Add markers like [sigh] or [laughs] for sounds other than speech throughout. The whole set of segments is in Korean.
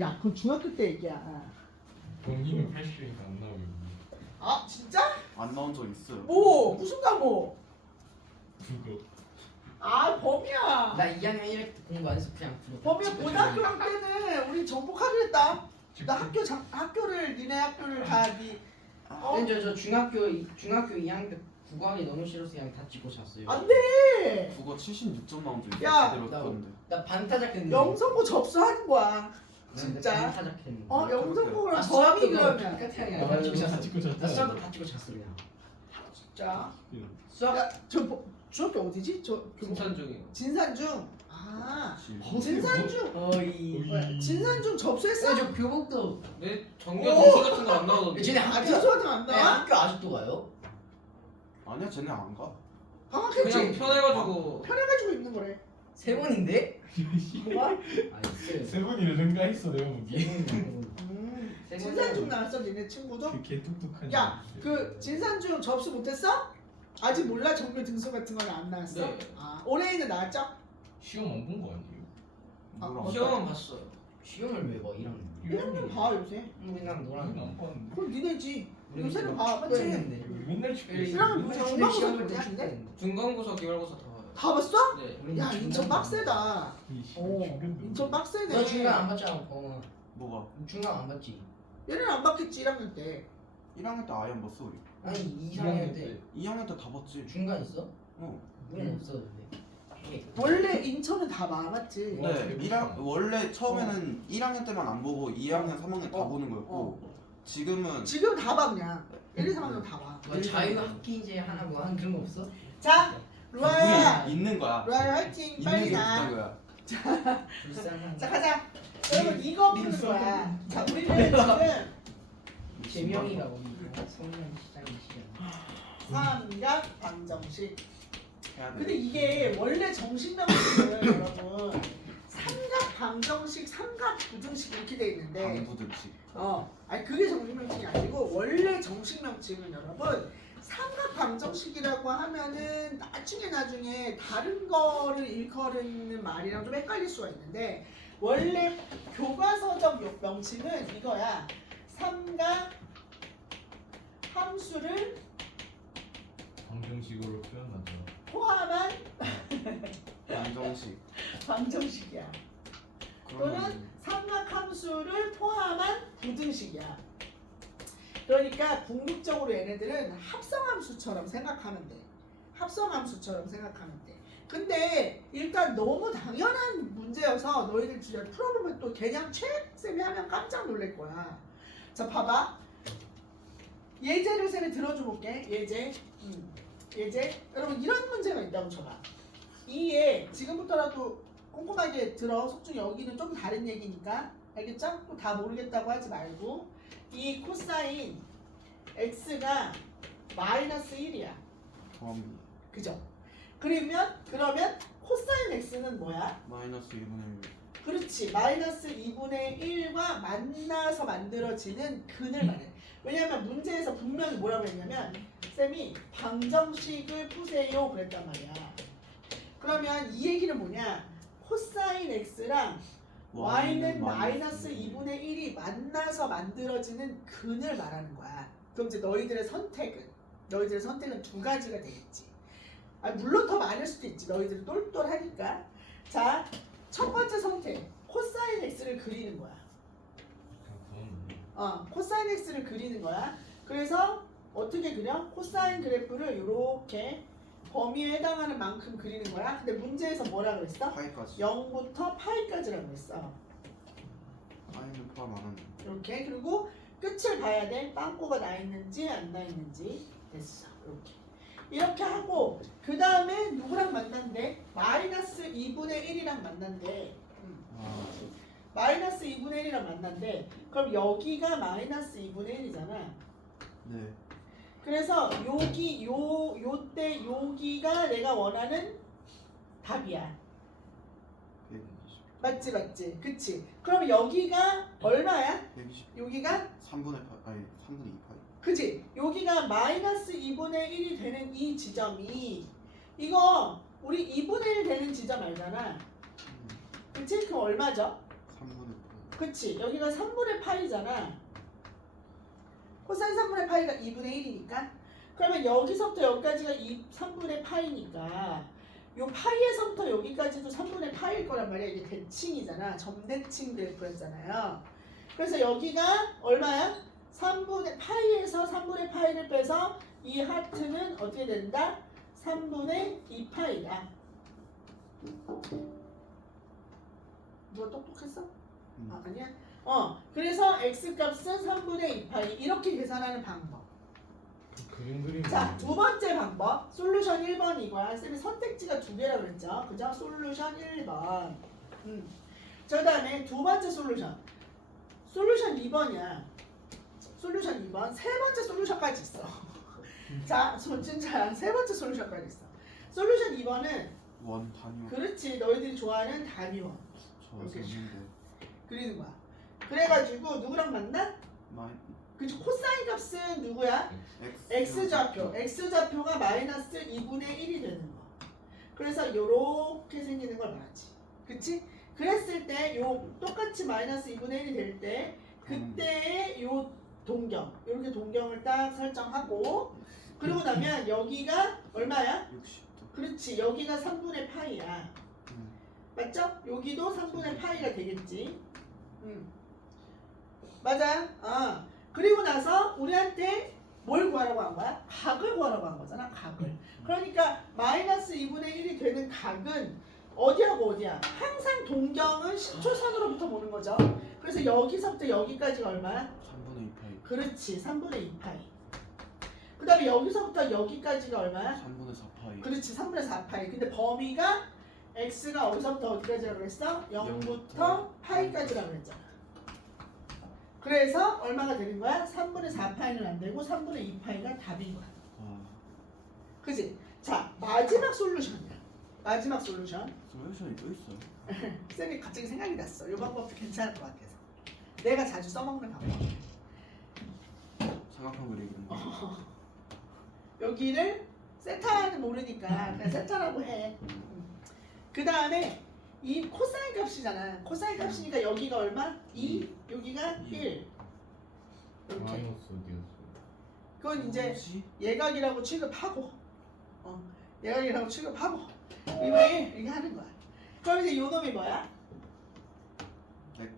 야, 그건 중학교 때 얘기야. 범위는 80이니까 안 나오고 아, 진짜? 안 나온 적 있어요. 뭐? 무슨 과목? 그거 아, 범이야. 나 2학년 1학기 때 공부 안 해서 그냥 불러. 범이야 고등학교 갈 때는 우리 정복하기로 했다. 나 학교 장, 학교를 니네 학교를 가니 어? 근데 저, 저 중학교 이- 중학교 2학년 때 국어하기 너무 싫어서 그냥 다 찍고 잤어요. 안 돼. 국어 76점 나온 적 있어요. 야! 제대로 했는데. 나 반타작 했는데. 영성고 접수하는 거야. 나 진짜? 반타작했는데. 어, 영성고를 아, 범이 그러면. 아, 다 찍고 다 잤어. 찍고 잤다. 나 수학도 다 찍고 잤어 그냥. 진짜. 수학 야, 저 뭐- 중학교 어디지? 저 그- 진천중이요. 진산중. 아, 지- 진산중. 어이. 뭐야, 진산중 접수했어? 저 교복도. 내 정규 오! 정수 같은 거 안 나오던데. 쟤네 아, 학교 재수 같은 거안 네, 나와? 학교 아직도 가요? 아니야 쟤네 안 가. 방학했지. 그냥 편해가지고 편해가지고 입는 거래. 세 번인데? 뭐가? 아 있어요. 세 분이 능가했어 내가 세 보기. 음, 세 진산중. 나왔어, 니네 친구도? 그개 똑똑한 야, 그 진산중 접수 못했어? 아직 몰라 정규 등수 같은 건 안 나왔어? 네. 아 올해에는 나왔죠? 시험 안 본 거 아니에요? 아, 뭐라. 어. 시험은 봤어요. 시험을 왜 봐? 이런. 1학년 봐 요새 우리랑 우리는 너랑 안 봤는데 그럼 니네지 요새는 뭐봐 맞지? 맨날 축구 중간고사 때. 중간고사, 기말고사 다. 다 봤어? 네. 야 인천 빡세다 어. 인천 빡세네 너 중간 안 봤잖아. 어. 뭐가? 중간 안 봤지. 얘는 안 봤겠지 1학년 때 1학년 때 아예 안 봤어 우리. 아니 2, 3학년 때 2학년 때 다 봤지. 중간 있어? 어. 우리는 없었는데. 원래 인천은 다 봐? 와, 네. 되게 1학 원래 처음에는 1학년 때만 안 보고 2학년, 3학년 다 어. 보는 거였고 어. 지금은 지금 다 봐 그냥 1, 2, 3학년 다 봐 뭐 자유학기제 하나 뭐 하는 그런 거 없어? 자 루아야 있는 거야. 루아야 화이팅 있는 빨리 게나 거야. 불쌍한. 자 가자 여러분 이거 푸는 거야 자 우리는 지금 제명이가 우리 성년 시장이시잖아. 삼각 방정식 해야 돼. 근데 이게 원래 정식 명칭은 여러분 삼각 방정식, 삼각 부등식 이렇게 돼 있는데 방부등식. 어 아니 그게 정식 명칭이 아니고 원래 정식 명칭은 여러분 삼각 방정식이라고 하면은 나중에 나중에 다른 거를 일컬는 말이랑 좀 헷갈릴 수가 있는데 원래 교과서적 요- 명칭은 이거야 삼각 함수를 방정식으로 표현하죠 포함한 방정식. [laughs] 방정식이야. 또는 삼각함수를 포함한 부등식이야. 그러니까 궁극적으로 얘네들은 합성함수처럼 생각하면 돼. 합성함수처럼 생각하면 돼. 근데 일단 너무 당연한 문제여서 너희들 진짜 풀어보면 또 그냥 최쌤이 하면 깜짝 놀랄 거야. 자 봐봐. 예제를 쌤이 들어줘 볼게. 예제. 음. 예제. 여러분 이런 문제가 있다고 쳐봐. 이에 지금부터라도 꼼꼼하게 들어 속중 여기는 좀 다른 얘기니까 알겠죠? 또 다 모르겠다고 하지 말고 이 코사인 x가 마이너스 1이야 포함 그죠? 그러면 그러면 코사인 x는 뭐야? 마이너스 2분의 1. 그렇지 마이너스 2분의 1과 만나서 만들어지는 근을 말해 왜냐하면 문제에서 분명히 뭐라고 했냐면 쌤이 방정식을 푸세요 그랬단 말이야 그러면 이 얘기는 뭐냐 코사인 x랑 y는 마이너스 2분의 1이 만나서 만들어지는 근을 말하는 거야. 그럼 이제 너희들의 선택은? 너희들의 선택은 두 가지가 되겠지. 아, 물론 더 많을 수도 있지. 너희들은 똘똘하니까. 자 첫 번째 선택. 코사인 x를 그리는 거야. 어, 코사인 x를 그리는 거야. 그래서 어떻게 그려? 코사인 그래프를 이렇게 범위에 해당하는 만큼 그리는 거야. 근데 문제에서 뭐라 그랬어? 파이까지. 0부터 파이까지라고 그랬어. 파이는 포함 안 하는. 이렇게 그리고 끝을 봐야 돼. 빵꾸가 나 있는지 안 나 있는지 됐어. 이렇게 이렇게 하고 그 다음에 누구랑 만난대? 마이너스 2분의 1이랑 만난대. 음. 아, 마이너스 2분의 1이랑 만난대. 그럼 여기가 마이너스 2분의 1이잖아. 네. 그래서 여기 요 요때 여기가 내가 원하는 답이야. 120. 맞지 맞지. 그치. 그럼 여기가 얼마야? 120. 여기가 3분의 8 아니 3분의 2 파이. 그지. 여기가 마이너스 2분의 1이 되는 이 지점이 이거 우리 2분의 1 되는 지점 알잖아. 음, 그치? 그럼 얼마죠? 3분의 그치 여기가 3분의 파이잖아 코사인 3분의 파이가 2분의 1이니까 그러면 여기서부터 여기까지가 2, 3분의 파이니까 요 파이에서부터 여기까지도 3분의 파이일 거란 말이야 이게 대칭이잖아 점대칭 그래프였잖아요 그래서 여기가 얼마야? 3분의 파이에서 3분의 파이를 빼서 이 하트는 어떻게 된다? 3분의 2파이다 누가 똑똑했어? 음. 아, 아니야? 어, 그래서 x 값은 3분의 2파이 이렇게 계산하는 방법. 그림 그림. 자, 두 번째 방법. 솔루션 1번이과 쌤이 선택지가 두 개라고 그랬죠. 그죠? 솔루션 1번. 음. 저 다음에 두 번째 솔루션. 솔루션 2번이야. 솔루션 2번. 세 번째 솔루션까지 있어. [laughs] 자, 저 진짜 세 번째 솔루션까지 있어. 솔루션 2번은 원 단위 그렇지. 너희들이 좋아하는 단위원. 저 이렇게. 있는데 그리는 거야. 그래가지고 누구랑 만나? 마이 그치 코사인 값은 누구야? X 좌표. x 좌표가 마이너스 2분의 1이 되는 거. 그래서 요렇게 생기는 걸 말하지. 그치? 그랬을 때 요 똑같이 마이너스 2분의 1이 될 때 그때의 요 동경 이렇게 동경을 딱 설정하고 그러고 나면 여기가 얼마야? 60도 그렇지 여기가 3분의 파이야. 음. 맞죠? 여기도 3분의 파이가 되겠지. 음. 맞아. 어. 그리고 나서 우리한테 뭘 구하라고 한 거야? 각을 구하라고 한 거잖아. 각을. 그러니까 마이너스 2분의 1이 되는 각은 어디하고 어디야? 항상 동경은 10초선으로부터 보는 거죠. 그래서 여기서부터 여기까지가 얼마야? 3분의 2파이 그렇지. 3분의 2파이. 그 다음에 여기서부터 여기까지가 얼마야? 3분의 4파이 그렇지 3분의 4파이 근데 범위가 x가 어디서부터 어디까지라고 그랬어? 0부터 영부터 파이까지라고 그랬잖아 그래서 얼마가 되는 거야? 3분의 4파이는 안 되고 3분의 2파이가 답인 거야. 아. 그지? 자 마지막 솔루션이야. 마지막 솔루션. 솔루션이 또 있어요 쌤이 [laughs] 갑자기 생각이 났어. 이 방법도 괜찮을 것 같아서. 내가 자주 써먹는 방법. 삼각형 그리기는 어. 여기를 세타는 모르니까 그냥 세타라고 해. 그 다음에 이 코사인 값이잖아. 코사인 값이니까 여기가 얼마? 2, 여기가 이. 1. 이렇게. 마이너스 어디였어? 그건 이제? 예각이라고 취급하고, 어, 예각이라고 취급하고, 이거에 이렇게 하는 거야. 그럼 이제 요 놈이 뭐야? 네.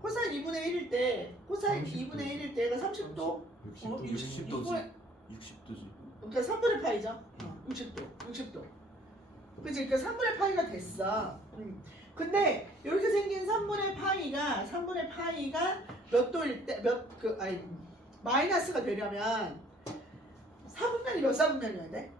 코사인 2분의 1일 때, 코사인 30도. 2분의 1일 때가 30도, 어, 60도. 60 도지. 2분의, 60도지 그러니까 3분의 파이죠. 어, 60도, 60도. 그치? 그러니까 3분의 파이가 됐어. 음. 근데 이렇게 생긴 3분의 파이가 3분의 파이가 몇 도일 때 몇 그 아니 마이너스가 되려면 4분면이 몇 4분면이어야 돼?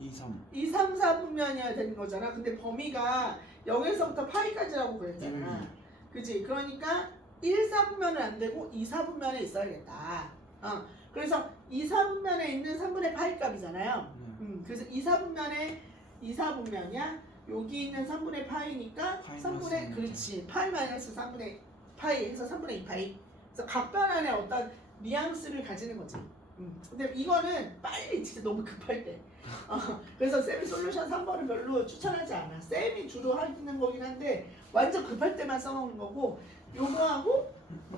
2, 3 2, 3, 4분면이어야 되는 거잖아. 근데 범위가 0에서부터 파이까지라고 그랬잖아. 음. 그지? 그러니까 1, 4분면은 안 되고 2, 4분면에 있어야겠다. 어. 그래서 2, 4분면에 있는 3분의 파이 값이잖아요. 네. 음, 그래서 2, 4분면에 2, 4분면이야. 여기 있는 3분의 파이니까 파이 3분의 마이너스 그렇지. 파이 마이너스 3분의 파이 해서 3분의 2 파이. 그래서 각변 안에 어떤 뉘앙스를 가지는 거지. 음. 근데 이거는 빨리 진짜 너무 급할 때. 어, 그래서 쌤이 솔루션 3번을 별로 추천하지 않아. 쌤이 주로 하는 거긴 한데 완전 급할 때만 써먹는 거고 요거하고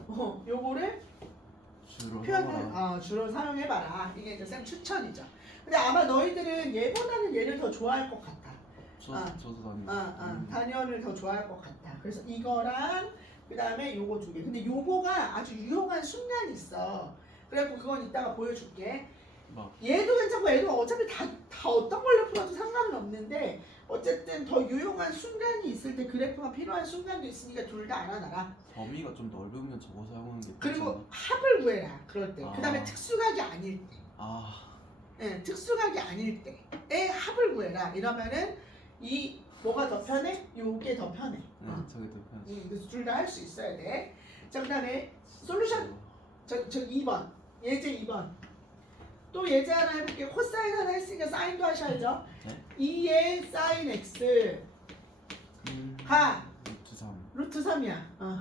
어, 요거를 주로 표현을. 어, 주로 사용해봐라. 이게 이제 쌤 추천이죠. 근데 아마 너희들은 얘보다는 얘를 더 좋아할 것 같아. 저, 아. 저도 다니 어, 어, 단연을 더 좋아할 것 같아. 그래서 이거랑 그 다음에 요거 두 개. 근데 요거가 아주 유용한 순간이 있어. 그래갖고 그건 이따가 보여줄게. 막 얘도 괜찮고 얘도 어차피 다, 다 어떤 걸로 풀어도 상관은 없는데 어쨌든 더 유용한 순간이 있을 때 그래프가 필요한 순간도 있으니까 둘 다 알아놔라. 범위가 좀 넓으면 저거 사용하는 게 그리고 괜찮아. 합을 구해라. 그럴 때. 아. 그 다음에 특수각이 아닐 때. 아 예, 특수각이 아닐 때의 합을 구해라. 이러면은 이 뭐가 더 편해? 요게 더 편해. 네, 어. 저게 더 편하지 음, 그래서 둘 다 할 수 있어야 돼. 자, 그다음에 솔루션 저, 저 2번 예제 2번 또 예제 하나 해볼게. 코사인 하나 했으니까 사인도 하셔야죠. 네. 2의 사인 x 음, 하 루트 3 루트 3이야. 어.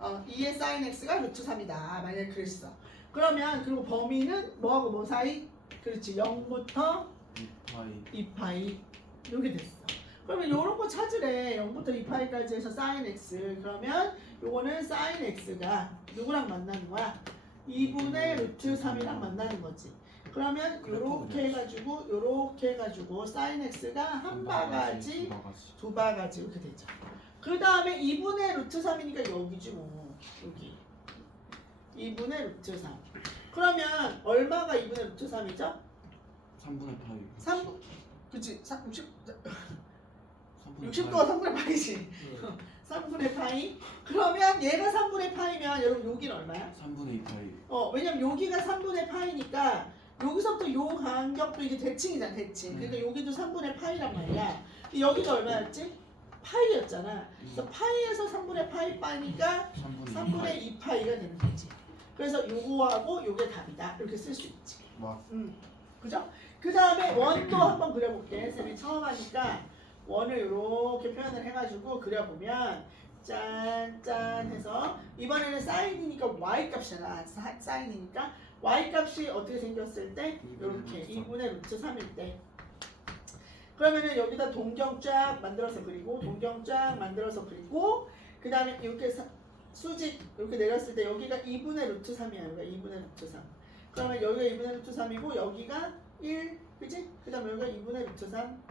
어, 2의 사인 x가 루트 3이다. 만약에 그랬어. 그러면 그리고 범위는 뭐하고 뭐 사이? 그렇지. 0부터 2파이 2파이 이렇게 됐어. 그러면 요런 거 찾으래. 0부터 2파이까지 해서 sin x. 그러면 요거는 sin x가 누구랑 만나는 거야? 2분의 루트 3이랑 만나는 거지. 그러면 요렇게 해가지고 요렇게 해가지고 sin x가 한 바가지 두 바가지. 두 바가지 이렇게 되죠. 그 다음에 2분의 루트 3이니까 여기지 뭐 여기 2분의 루트 3 그러면 얼마가 2분의 루트 3이죠? 3분의 파이. 3 그치. 3, 60 3분의 60도가 3분의 파이지. 3분의 파이? 그러면 얘가 3분의 파이면 여러분 여기는 얼마야? 3분의 2 파이. 어 왜냐면 여기가 3분의 파이니까 여기서부터 요 간격도 이게 대칭이잖아 대칭. 그러니까 여기도 3분의 파이란 말이야. 근데 여기가 얼마였지? 파이였잖아. 그래서 파이에서 3분의 파이 빠니까 3분의 2 3분의 2 파이가 되는 거지. 그래서 요거하고 요게 답이다. 이렇게 쓸 수 있지. 와. 음. 그죠? 그 다음에 원도 한번 그려볼게. 쌤이 처음 하니까 원을 이렇게 표현을 해가지고 그려보면 짠 짠 해서 이번에는 사인이니까 y 값이잖아. 사- 사인이니까 y 값이 어떻게 생겼을 때 이렇게 2분의 루트 3일 때 그러면은 여기다 동경 쫙 만들어서 그리고 동경 쫙 만들어서 그리고 그 다음에 이렇게 사- 수직 이렇게 내렸을 때 여기가 2분의 루트 3이야 여기가 2분의 루트 3 그러면 여기가 2분의 루트 3이고 여기가 1 그지? 그 다음에 여기가 2분의 루트 3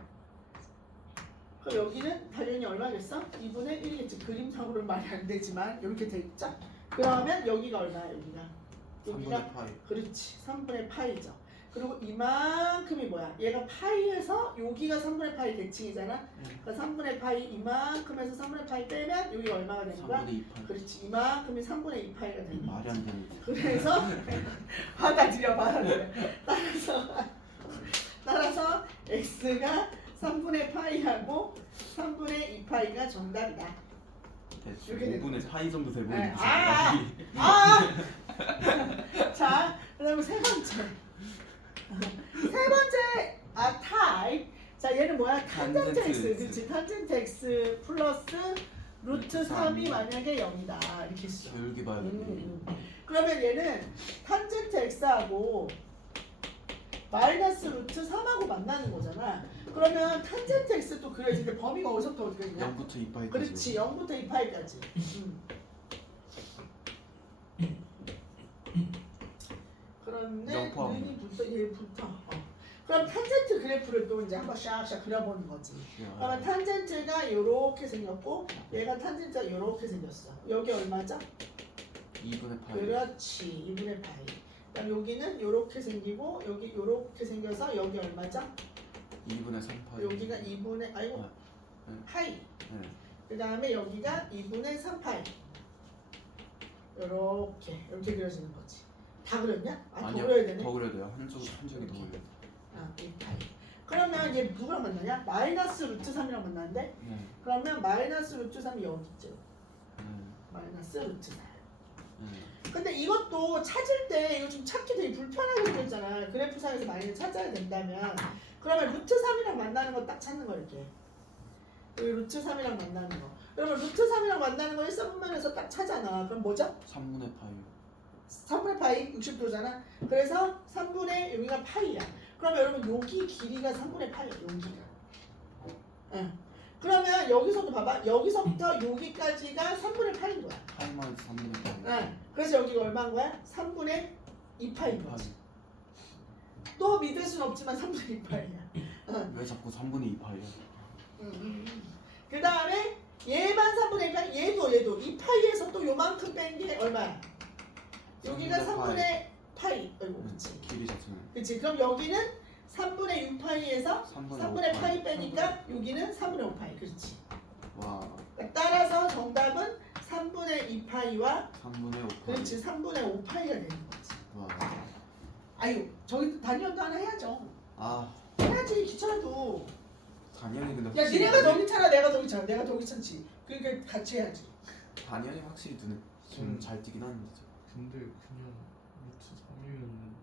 그럼 여기는 당연히 얼마겠어? 2분의 1이겠지 그림상으로는 말이 안 되지만 이렇게 돼 있죠? 그러면 여기가 얼마야 여기가? 여기가 3분의 파이. 그렇지 3분의 파이죠 그리고 이만큼이 뭐야 얘가 파이에서 여기가 3분의 파이 대칭이잖아 그러니까 3분의 파이 이만큼에서 3분의 파이 빼면 여기 얼마가 되는 거야? 3분의 2 파이. 그렇지 이만큼이 3분의 2 파이가 되는 거야 말이 안 되는 거. 그래서 [laughs] 받아들여 받아들여 따라서 따라서 x가 3분의 파이하고 3분의 2 파이가 정답이다 대충 이렇게 되는 5분의 파이 정도 돼 네. 보이는 아! 거지. 아! [laughs] 자, 그다음에 세 번째. 세 번째 아 타입. 자, 얘는 뭐야? 탄젠트 탄젠트 x. X. 그렇지. 탄젠트 x 플러스 루트 3이 만약에 0이다. 이렇게 써. 교육이 봐야 돼. 음, 음. 그러면 얘는 탄젠트 x하고 마이너스 루트 3하고 만나는 거잖아. 그러면 탄젠트 x도 그려야지. 범위가 어디서부터 되냐? 0부터 2 파이까지. 그렇지 0부터 2파이까지 영 포함. 눈이 붙어 얘 붙어 어. 그럼 탄젠트 그래프를 또 이제 한번 샥샥 그려보는 거지 그러면 탄젠트가 이렇게 생겼고 얘가 탄젠트가 이렇게 생겼어 여기 얼마죠? 2분의 파이. 그렇지 2분의 파이 그다음 여기는 이렇게 생기고 여기 이렇게 생겨서 여기 얼마죠? 2분의 3 파이. 여기가 2분의 아이고 네. 네. 파이 네. 그 다음에 여기가 2분의 3파이 이렇게 이렇게 그려지는 거지 다 그렸냐? 아, 더. 그려야 되네 더 그려야 돼요. 한쪽 한쪽이 더 돼. 아 2파이 그러면 얘 누구랑 만나냐? 마이너스 루트 3이랑 만나는데 네. 그러면 마이너스 루트 3이 여기 있죠 네. 마이너스 루트 4 네. 근데 이것도 찾을 때 이거 좀 찾기 되게 불편하게 생겼잖아 그래프상에서 만약에 찾아야 된다면 그러면 루트 3이랑 만나는 거 딱 찾는 거 이렇게 여기 루트 3이랑 만나는 거 그러면 루트 3이랑 만나는 거 1사분면에서 딱 찾잖아 그럼 뭐죠? 3분의 파이. 3분의 파이 60도잖아. 그래서 3분의 여기가 파이야. 그러면 여러분 여기 길이가 3분의 파이야. 여기가. 응. 그러면 여기서도 봐봐. 여기서부터 여기까지가 3분의 파인 거야. 파이만 3분의 파이. 응. 그래서 여기가 얼마인 거야? 3분의 2파인 거지. 또 믿을 순 없지만 3분의 2파이야. 응. 왜 자꾸 3분의 2 파이야? 그 다음에 얘만 3분의 1파이, 얘도 얘도 2파이에서 또 요만큼 뺀 게 얼마야? 여기가 3분의 파이. 아이고, 그치. 길이 자체는 그치. 그럼 여기는 3분의 6파이에서 3분의 3분의 파이 빼니까 여기는 3분의 5파이. 그렇지. 와. 따라서 정답은 3분의 2파이와 3분의 5 파이. 그렇지 3분의 5파이가 되는 거지. 와. 아유 저기 단위원도 하나 해야죠. 아, 해야지 귀찮아도. 단연이 근데 야 확실히 니네가 더 귀찮아 내가 더 귀찮아 내가 더 귀찮지. 그러니까 같이 해야지. 단연이 확실히 눈에 좀 음. 잘 띄긴 하는데. 근데 그냥 루트 3이면은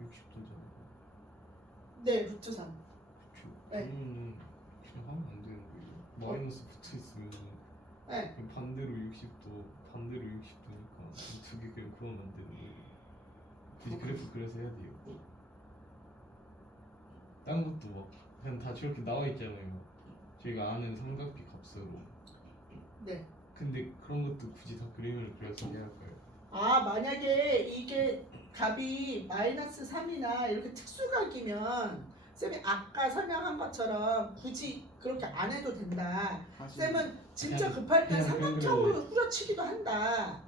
60도잖아. 네 루트 3. 그쵸? 네. 그러면은 그냥 하면 안 되는 거예요. 마이너스 붙어 있으면 네. 반대로 60도, 반대로 60도니까 두 개 그냥 그으면 안 되는 거예요. 굳이 그래프 그래서 해야 돼요. 딴 것도 막 그냥 다 저렇게 나와 있잖아요. 저희가 아는 삼각비 값으로 네. 근데 그런 것도 굳이 다 그림을 그려서 해야 할까요? 아 만약에 이게 값이 마이너스 3이나 이렇게 특수각이면 쌤이 아까 설명한 것처럼 굳이 그렇게 안 해도 된다. 쌤은 진짜 급할 때 삼각형으로 후려치기도 한다.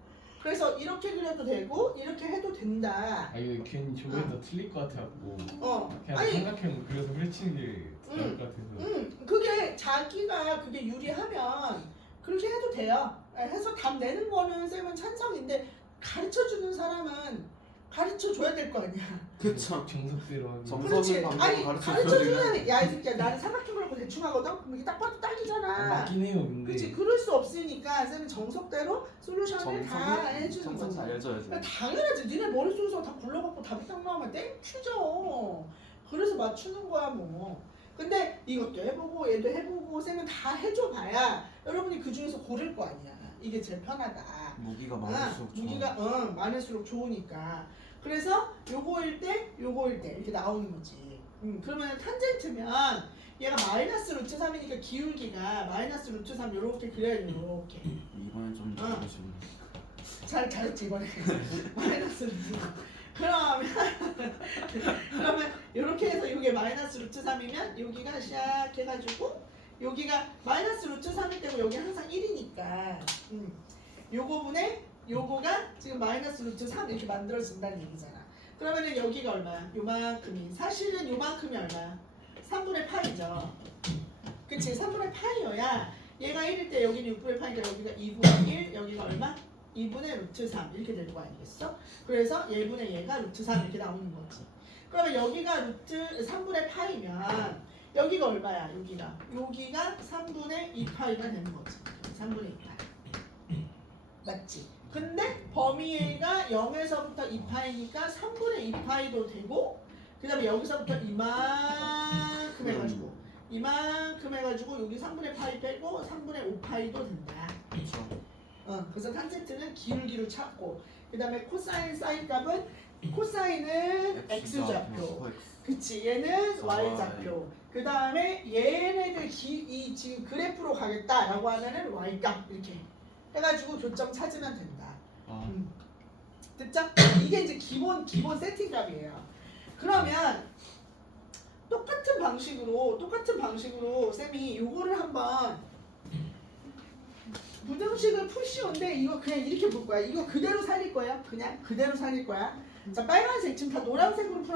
그래서 이렇게 그려도 되고 이렇게 해도 된다. 아 이거 괜히 저번에 틀릴 것 같아갖고 어, 그냥 아니, 삼각형 그려서 펼치는 게 나을 응. 것 같아서 음, 그게 자기가 그게 유리하면 그렇게 해도 돼요. 해서 답 내는 거는 쌤은 찬성인데 가르쳐 주는 사람은 가르쳐 줘야 될 거 아니야. 그쵸. 정석대로 정- 그렇지. 방법을 아니 가르쳐 가르쳐 줘야 주는 야이 새끼야 나는 삼각형 그리고 대충 하거든. 그럼 이게 딱 봐도 아, 딱이잖아. 맞긴 해요 근데 그렇지. 그럴 수 없으니까 쌤은 정석대로 솔루션을 다 해주는 정성 거지. 알려줘야지. 그러니까 당연하지. 니네 머릿속에서 다 굴러갖고 답이 딱 나오면 땡큐죠. 그래서 맞추는 거야 뭐. 근데 이것도 해보고 얘도 해보고 쌤은 다 해줘봐야 여러분이 그 중에서 고를 거 아니야. 이게 제일 편하다. 무기가 아, 많을수록 좋아. 무기가 응, 많을수록 좋으니까. 그래서 요거일 때 요거일 때 이렇게 나오는 거지. 음, 그러면 탄젠트면 얘가 마이너스 루트 3이니까 기울기가 마이너스 루트 3 요렇게 그려야 돼 요렇게. 이번엔 좀 어. 잘해주네. 잘 잘했지 이번에 [laughs] 마이너스 루트 3 그러면 그러면 이렇게 해서 이게 마이너스 루트 3이면 여기가 샥 해가지고 여기가 마이너스 루트 3일 때고 여기 항상 1이니까 음. 요거분에 요거가 지금 마이너스 루트 3 이렇게 만들어진다는 얘기잖아 그러면은 여기가 얼마야? 요만큼이 사실은 요만큼이 얼마야? 3분의 파이죠 그치 3분의 파이여야 얘가 1일 때 여기는 6분의 파이니까 여기가 2분의 1 여기가 얼마? 2분의 루트 3 이렇게 될거 아니겠어? 그래서 얘분의 얘가 루트 3 이렇게 나오는 거지. 그러면 여기가 루트 3분의 파이면 여기가 얼마야? 여기가 여기가 3분의 2파이가 되는 거지. 3분의 2파이. 맞지? 근데 범위가 0에서부터 2파이니까 3분의 2파이도 되고 그 다음에 여기서부터 이만큼 해가지고 이만큼 해가지고 여기 3분의 파이 빼고 3분의 5파이도 된다. 그쵸. 어, 그래서 탄젠트는 기울기를 찾고 그 다음에 코사인 사인 값은 코사인은 x 좌표 그치 얘는 y Y. 좌표 그 다음에 얘네들 기, 이 지금 그래프로 가겠다라고 하면은 y 값 이렇게 해가지고 교점 찾으면 된다 아 음. 됐죠? 이게 이제 기본 기본 세팅 값이에요 그러면 똑같은 방식으로 똑같은 방식으로 쌤이 요거를 한번 부등식을 풀 쉬운데 이거 그냥 이렇게 볼 거야. 이거 그대로 살릴 거야. 그냥 그대로 살릴 거야. 자 빨간색 지금 다 노란색으로 풀